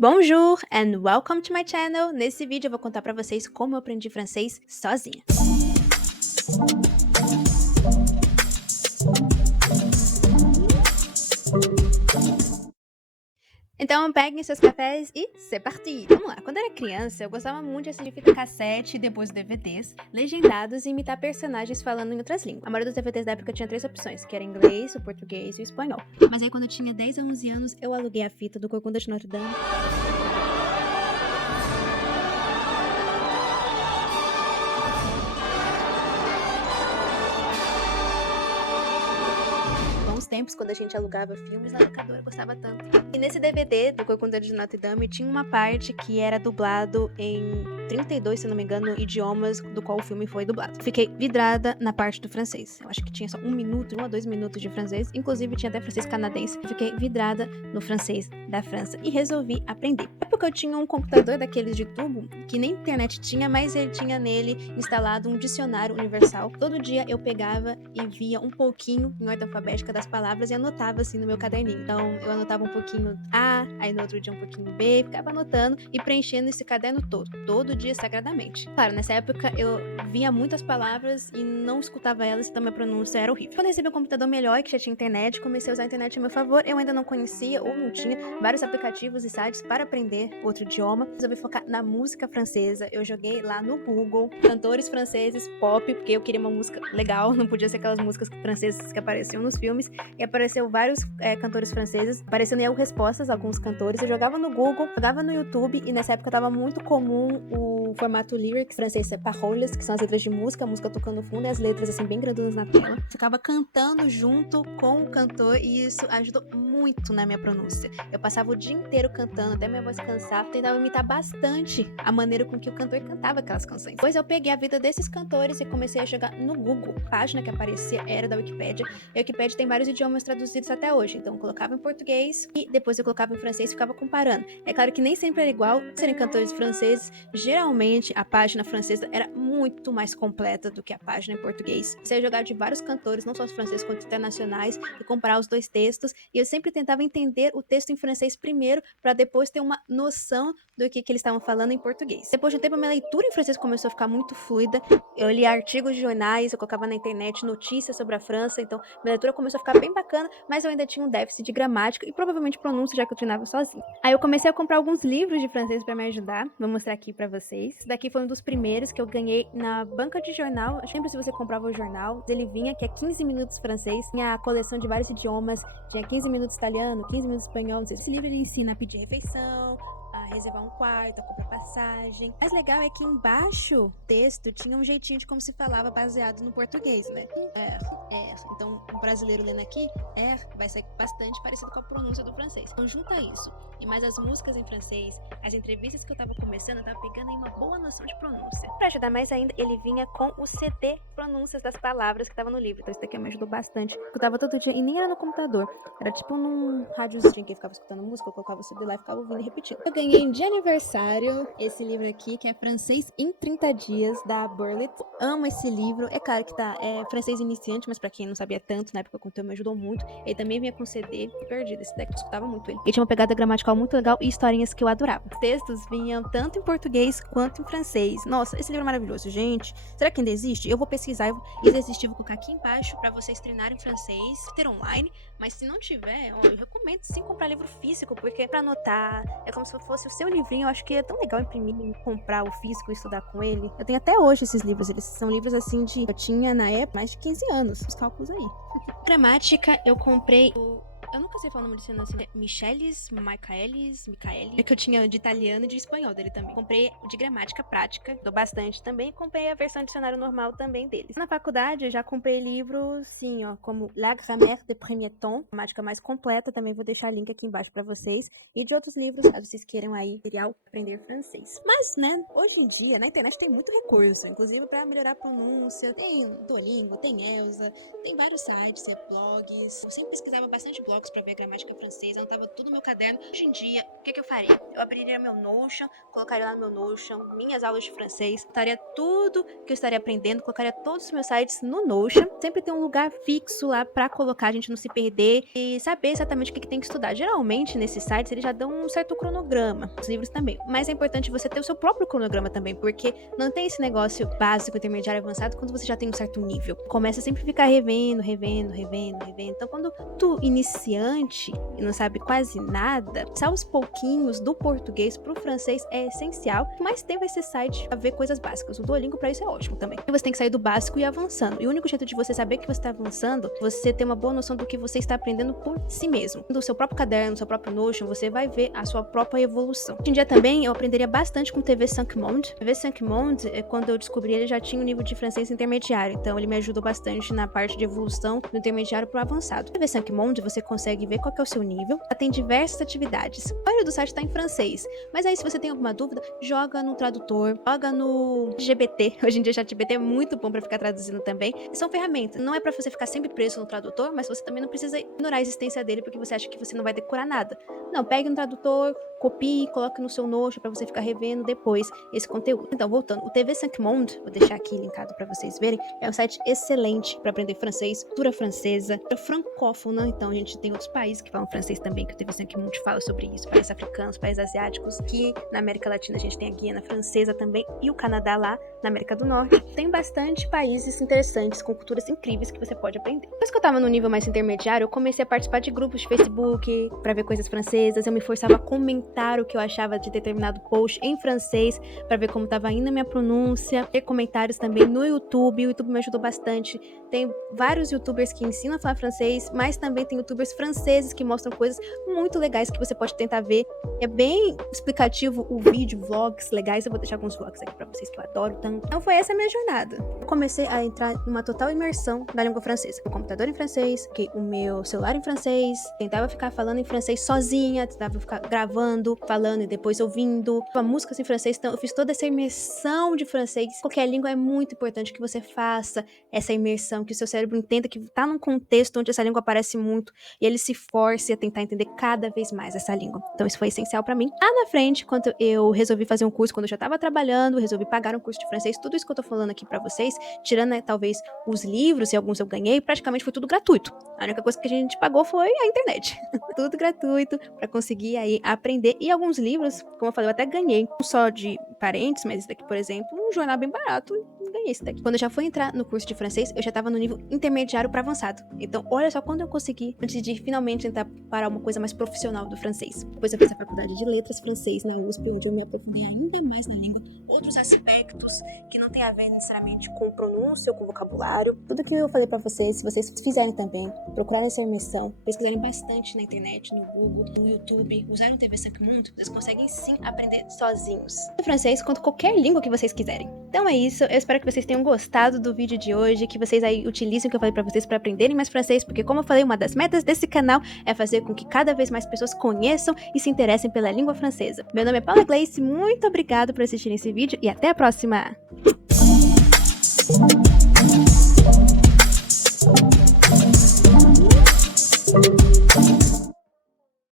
Bonjour and welcome to my channel. Nesse vídeo eu vou contar pra vocês como eu aprendi francês sozinha. Então peguem seus cafés e c'est parti! Vamos lá, quando eu era criança eu gostava muito de assistir fita cassete e depois DVDs legendados e imitar personagens falando em outras línguas. A maioria dos DVDs da época tinha 3 opções, que era inglês, o português e o espanhol. Mas aí quando eu tinha 10 a 11 anos eu aluguei a fita do Corcunda de Notre Dame. Tempos, quando a gente alugava filmes na locadora, eu gostava tanto. E nesse DVD do Corcunda de Notre Dame tinha uma parte que era dublado em 32, se não me engano, idiomas do qual o filme foi dublado. Fiquei vidrada na parte do francês. Eu acho que tinha só 1 a 2 minutos de francês, inclusive tinha até francês canadense. Fiquei vidrada no francês da França e resolvi aprender. Na época eu tinha um computador daqueles de tubo, que nem internet tinha, mas ele tinha nele instalado um dicionário universal. Todo dia eu pegava e via um pouquinho em ordem alfabética das palavras e anotava assim no meu caderninho. Então eu anotava um pouquinho A, aí no outro dia um pouquinho B, ficava anotando e preenchendo esse caderno todo dia sagradamente. Claro, nessa época eu via muitas palavras e não escutava elas, então minha pronúncia era horrível. Quando eu recebi um computador melhor, que já tinha internet, comecei a usar a internet a meu favor. Eu ainda não conhecia ou não tinha vários aplicativos e sites para aprender outro idioma. Resolvi focar na música francesa. Eu joguei lá no Google cantores franceses pop, porque eu queria uma música legal, não podia ser aquelas músicas francesas que apareciam nos filmes. E apareceu vários cantores franceses, aparecendo em Yahoo Respostas, alguns cantores. Eu jogava no Google, jogava no YouTube, e nessa época tava muito comum o formato lyrics, francês é paroles, que são as letras de música, a música tocando no fundo e as letras assim bem grandonas na tela. Ficava cantando junto com o cantor e isso ajudou muito na minha pronúncia. Eu passava o dia inteiro cantando, até minha voz cansar, tentava imitar bastante a maneira com que o cantor cantava aquelas canções. Depois eu peguei a vida desses cantores e comecei a jogar no Google. A página que aparecia era da Wikipédia. A Wikipédia tem vários idiomas traduzidos até hoje, então eu colocava em português e depois eu colocava em francês e ficava comparando. É claro que nem sempre era igual, serem cantores franceses, geralmente a página francesa era muito mais completa do que a página em português. Você ia jogar de vários cantores, não só os franceses quanto internacionais, e comparar os dois textos, e eu sempre tentava entender o texto em francês primeiro, para depois ter uma noção do que eles estavam falando em português. Depois de um tempo, a minha leitura em francês começou a ficar muito fluida, eu lia artigos de jornais, eu colocava na internet notícias sobre a França, então minha leitura começou a ficar bem bacana, mas eu ainda tinha um déficit de gramática e provavelmente pronúncia, já que eu treinava sozinha. Aí eu comecei a comprar alguns livros de francês para me ajudar, vou mostrar aqui pra vocês. Esse daqui foi um dos primeiros que eu ganhei na banca de jornal, eu lembro se você comprava o jornal, ele vinha, que é 15 minutos francês, tinha a coleção de vários idiomas, tinha 15 minutos italiano, 15 minutos espanhol, não sei. Esse livro ele ensina a pedir refeição, a reservar um quarto, a comprar passagem. O mais legal é que embaixo o texto tinha um jeitinho de como se falava baseado no português, né? Então, um brasileiro lendo aqui, vai ser bastante parecido com a pronúncia do francês. Então, junta isso e mais as músicas em francês, as entrevistas que eu tava começando, eu tava pegando aí uma boa noção de pronúncia. Pra ajudar mais ainda, ele vinha com o CD pronúncias das palavras que tava no livro. Então, isso daqui me ajudou bastante. Eu escutava todo dia e nem era no computador. Era tipo num rádiozinho que eu ficava escutando música, eu colocava o CD lá e ficava ouvindo e repetindo. Eu ganhei de aniversário esse livro aqui, que é Francês em 30 Dias, da Burlet. Amo esse livro. É claro que é francês iniciante, mas pra quem não sabia tanto, na época o conteúdo me ajudou muito. Ele também vinha com CD perdido. Esse daqui eu escutava muito ele. Ele tinha uma pegada gramatical muito legal e historinhas que eu adorava. Os textos vinham tanto em português quanto em francês. Nossa, esse livro é maravilhoso, gente. Será que ainda existe? Eu vou pesquisar e se existir, vou colocar aqui embaixo pra vocês treinarem francês, ter online. Mas se não tiver, eu recomendo sim comprar livro físico, porque pra anotar, é como se fosse o seu livrinho. Eu acho que é tão legal imprimir, comprar o físico e estudar com ele. Eu tenho até hoje esses livros, eles são livros assim eu tinha na época mais de 15 anos, os cálculos aí. Gramática, eu comprei eu nunca sei falar o nome desse assim, Michaelis, é que eu tinha de italiano e de espanhol dele também. Comprei o de gramática prática, dou bastante também. Comprei a versão de dicionário normal também deles. Na faculdade, eu já comprei livros, sim, ó, como La Grammaire de Premier Ton, gramática mais completa, também vou deixar link aqui embaixo pra vocês. E de outros livros, caso vocês queiram aí, material aprender francês. Mas, né, hoje em dia, na internet tem muito recurso, inclusive pra melhorar a pronúncia. Tem Duolingo, tem Elsa, tem vários sites, blogs. Eu sempre pesquisava bastante blogs pra ver a gramática francesa, anotava tudo no meu caderno. Hoje em dia, o que eu faria? Eu abriria meu Notion, colocaria lá no meu Notion minhas aulas de francês, estaria tudo que eu estaria aprendendo, colocaria todos os meus sites no Notion. Sempre tem um lugar fixo lá pra colocar, a gente não se perder e saber exatamente o que tem que estudar. Geralmente, nesses sites, eles já dão um certo cronograma, os livros também. Mas é importante você ter o seu próprio cronograma também, porque não tem esse negócio básico, intermediário, avançado, quando você já tem um certo nível. Começa sempre a ficar revendo. Então, quando tu iniciante e não sabe quase nada, só os pouquinhos do português pro francês é essencial, mas tem esse site pra ver coisas básicas. O Duolingo pra isso é ótimo também. E você tem que sair do básico e ir avançando. E o único jeito de você saber que você tá avançando, você ter uma boa noção do que você está aprendendo por si mesmo. Do seu próprio caderno, do seu próprio Notion, você vai ver a sua própria evolução. Hoje em dia também eu aprenderia bastante com o TV 5 Monde. O TV 5 Monde, quando eu descobri, ele já tinha um nível de francês intermediário, então ele me ajudou bastante na parte de evolução do intermediário pro avançado. No TV 5 Monde, você consegue ver qual que é o seu nível. Tem diversas atividades. A maioria do site tá em francês, mas aí se você tem alguma dúvida, joga no tradutor, joga no GPT. Hoje em dia o ChatGPT é muito bom pra ficar traduzindo também. São ferramentas. Não é pra você ficar sempre preso no tradutor, mas você também não precisa ignorar a existência dele porque você acha que você não vai decorar nada. Não, pegue no tradutor, copie, coloque no seu Notion pra você ficar revendo depois esse conteúdo. Então, voltando, o TV 5 Monde, vou deixar aqui linkado pra vocês verem, é um site excelente pra aprender francês, cultura francesa, francófona. Então, a gente tem outros países que falam francês também, que o TV 5 Monde fala sobre isso, países africanos, países asiáticos, que na América Latina a gente tem a Guiana Francesa também e o Canadá lá na América do Norte. Tem bastante países interessantes com culturas incríveis que você pode aprender. Depois que eu tava no nível mais intermediário, eu comecei a participar de grupos de Facebook pra ver coisas francesas. Eu me forçava a comentar o que eu achava de determinado post em francês pra ver como tava indo a minha pronúncia. Ter comentários também no YouTube. O YouTube me ajudou bastante. Tem vários youtubers que ensinam a falar francês, mas também tem youtubers franceses que mostram coisas muito legais que você pode tentar ver. É bem explicativo o vídeo, vlogs legais. Eu vou deixar alguns vlogs aqui pra vocês que eu adoro tanto. Então foi essa a minha jornada. Eu comecei a entrar numa total imersão da língua francesa. O computador em francês, o meu celular em francês, tentava ficar falando em francês sozinha, tentava ficar gravando, falando e depois ouvindo. Músicas em francês, então eu fiz toda essa imersão de francês. Qualquer língua é muito importante que você faça essa imersão, que o seu cérebro entenda que tá num contexto onde essa língua aparece muito e ele se force a tentar entender cada vez mais essa língua. Então isso foi essencial pra mim. Lá na frente, quando eu resolvi fazer um curso, quando eu já tava trabalhando, resolvi pagar um curso de francês, tudo isso que eu tô falando aqui pra vocês, tirando, né, talvez os livros e alguns eu ganhei, praticamente foi tudo gratuito. A única coisa que a gente pagou foi a internet. Tudo gratuito pra conseguir aí aprender. E alguns livros, como eu falei, eu até ganhei. Não só de parentes, mas esse daqui, por exemplo, um jornal bem barato. Ganhei esse daqui. Quando eu já fui entrar no curso de francês, eu já tava no nível intermediário pra avançado. Então, olha só quando eu consegui, antes de finalmente tentar parar uma coisa mais profissional do francês. Depois eu fiz a faculdade de letras francês na USP, onde eu me aprofundei ainda mais na língua. Outros aspectos que não tem a ver necessariamente com pronúncia ou com vocabulário. Tudo que eu falei pra vocês, se vocês fizerem também, procurarem essa imersão, pesquisarem bastante na internet, no Google, no YouTube, usarem o TV 5 Monde, vocês conseguem sim aprender sozinhos. Tanto francês quanto qualquer língua que vocês quiserem. Então é isso, eu espero que vocês tenham gostado do vídeo de hoje, que vocês aí utilizem o que eu falei pra vocês pra aprenderem mais francês, porque como eu falei, uma das metas desse canal é fazer com que cada vez mais pessoas conheçam e se interessem pela língua francesa. Meu nome é Paula Gleice, muito obrigado por assistirem esse vídeo e até a próxima!